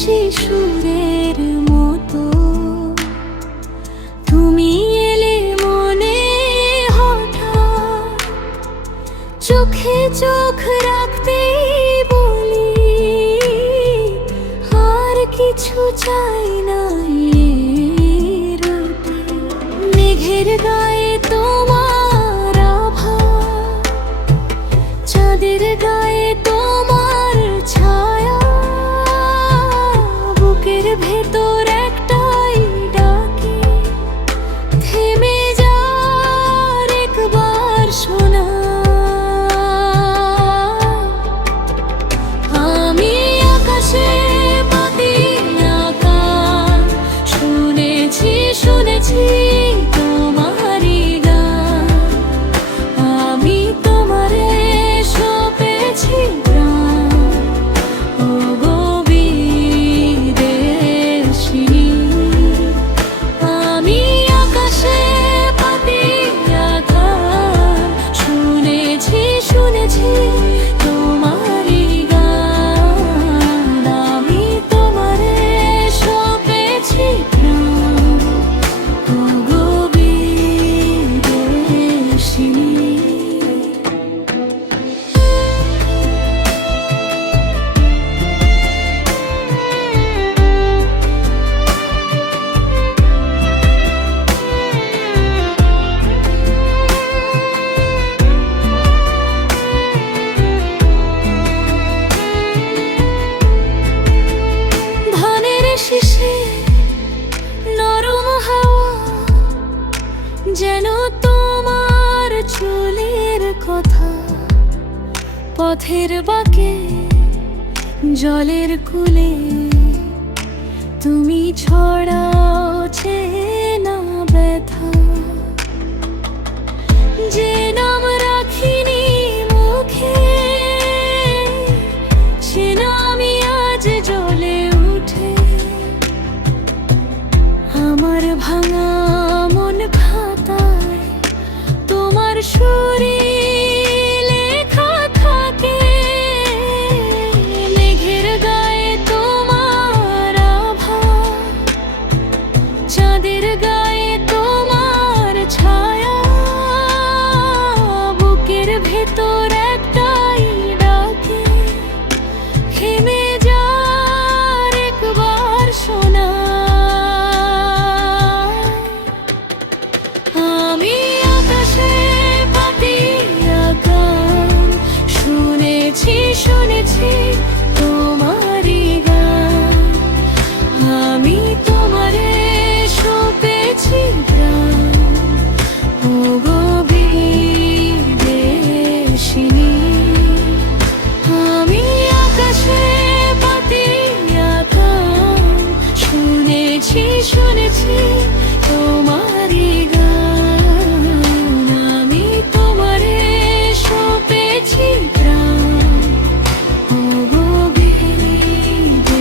শিশুরের মতো তুমি এলে মনে হঠাৎ, চোখে চোখ রাখতেই বলি আর কিছু চাই না। মেঘের গায়ে তোমার আভা, চাঁদের গায়ে তোমার ছায়া, বুকের ভেতর একটাই ডাকে থেমে যার একবার শোনা। আমি আকাশে পাতি আকাশ শুনেছি শুনেছি তোমারই গান, আমি তোমারে সপেছি প্রাণ। ও গো বিদেশিনী, আমি আকাশে পাতি আকাশ শুনেছি শুনেছি তোমারই গান, আমি তোমারে সপেছি প্রাণ। ও গো বিদেশিনী। ধানের শীষে নরম হাওয়া যেন তোমার চুলের কথা, পথের বাঁকে জলের কূলে তুমি ছড়াও চেনা ব্যথা। যে নাম রাখিনি মুখে সে নামই আজ জ্বলে উঠে আমার ভাঙা মন খাতায়। তোমার সুরে লেখা থাকে মেঘের গায়ে তোমার আভা, চাঁদের গায়ে তোমার ছায়া, বুকের ভেতর একটাই ডাকে থেমে যার একবার শোনা। আমি আকাশে পাতি আকাশ শুনেছি শুনেছি তোমারই গান, আমি তোমারে সপেছি প্রাণ। ও গো বিদেশিনী, আমি আকাশে পাতি আকাশ শুনেছি শুনেছি তোমারই গান, আমি তোমারে সপেছি প্রাণ। ও গো বিদেশিনী।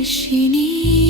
আসিনি।